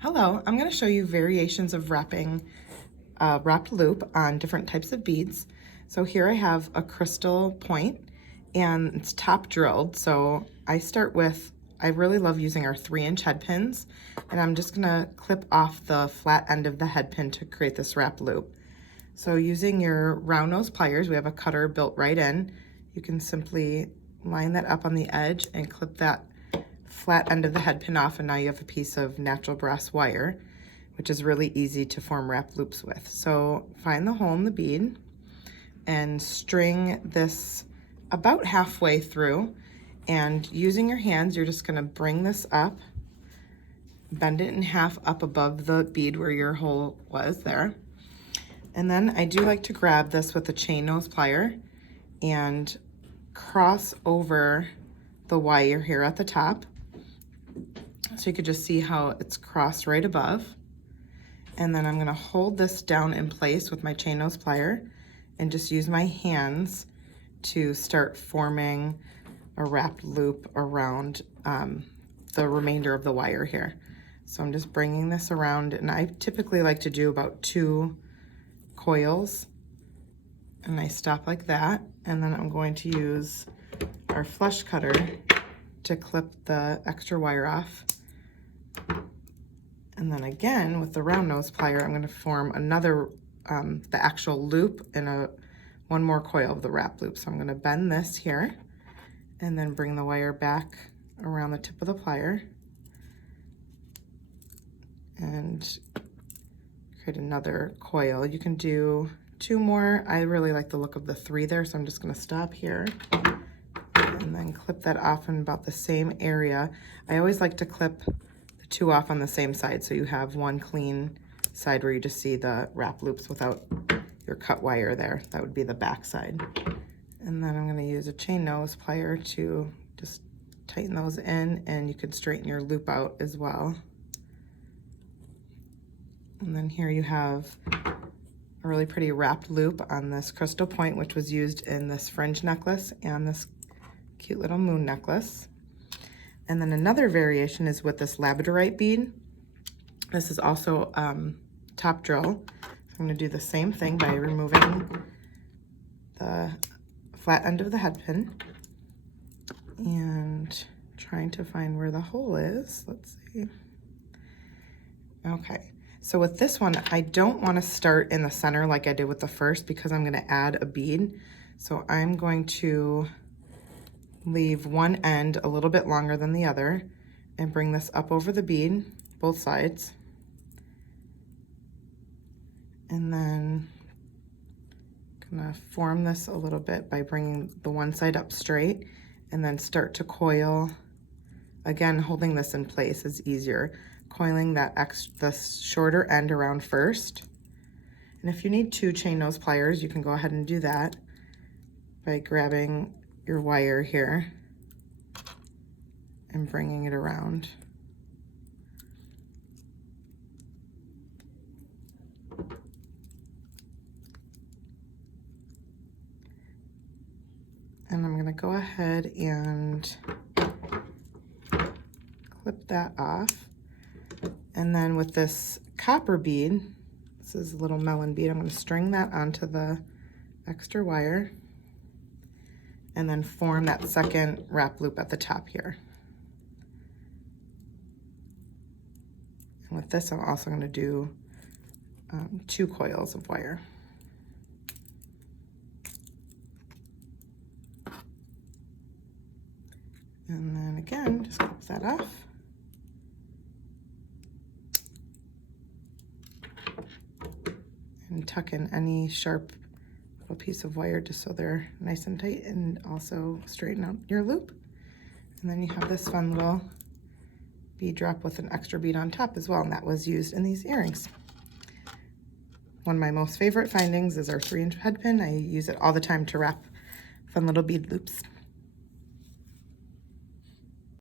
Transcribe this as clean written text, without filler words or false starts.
Hello, I'm going to show you variations of wrapping a wrapped loop on different types of beads. So here I have a crystal point and it's top drilled. So I start with, I really love using our 3-inch head pins, and I'm just going to clip off the flat end of the head pin to create this wrap loop. So using your round nose pliers, we have a cutter built right in. You can simply line that up on the edge and clip that flat end of the head pin off, and now you have a piece of natural brass wire, which is really easy to form wrap loops with. So find the hole in the bead and string this about halfway through, and using your hands, you're just gonna bring this up, bend it in half up above the bead where your hole was there. And then I do like to grab this with a chain nose plier and cross over the wire here at the top. So you could just see how it's crossed right above. And then I'm gonna hold this down in place with my chain nose plier and just use my hands to start forming a wrapped loop around the remainder of the wire here. So I'm just bringing this around, and I typically like to do about 2 coils, and I stop like that. And then I'm going to use our flush cutter to clip the extra wire off. And then again, with the round nose plier, I'm going to form another, the actual loop and one more coil of the wrap loop. So I'm going to bend this here and then bring the wire back around the tip of the plier and create another coil. You can do 2 more. I really like the look of the 3 there, so I'm just going to stop here and then clip that off in about the same area. I always like to clip the 2 off on the same side, so you have one clean side where you just see the wrap loops without your cut wire there. That would be the back side. And then I'm going to use a chain nose plier to just tighten those in, and you could straighten your loop out as well. And then here you have a really pretty wrapped loop on this crystal point, which was used in this fringe necklace and this cute little moon necklace. And then another variation is with this labradorite bead. This is also top drill. I'm going to do the same thing by removing the flat end of the head pin and trying to find where the hole is. Let's see. Okay, so with this one, I don't want to start in the center like I did with the first, because I'm going to add a bead. So I'm going to leave one end a little bit longer than the other and bring this up over the bead, both sides. And then I'm gonna form this a little bit by bringing the one side up straight and then start to coil. Again, holding this in place is easier. Coiling the shorter end around first. And if you need 2 chain nose pliers, you can go ahead and do that by grabbing your wire here and bringing it around. And I'm gonna go ahead and clip that off. And then with this copper bead, this is a little melon bead, I'm gonna string that onto the extra wire and then form that second wrap loop at the top here. And with this, I'm also going to do 2 coils of wire. And then again, just clip that off. And tuck in any sharp little piece of wire just so they're nice and tight, and also straighten out your loop. And then you have this fun little bead drop with an extra bead on top as well, and that was used in these earrings. One of my most favorite findings is our 3-inch head pin. I use it all the time to wrap fun little bead loops.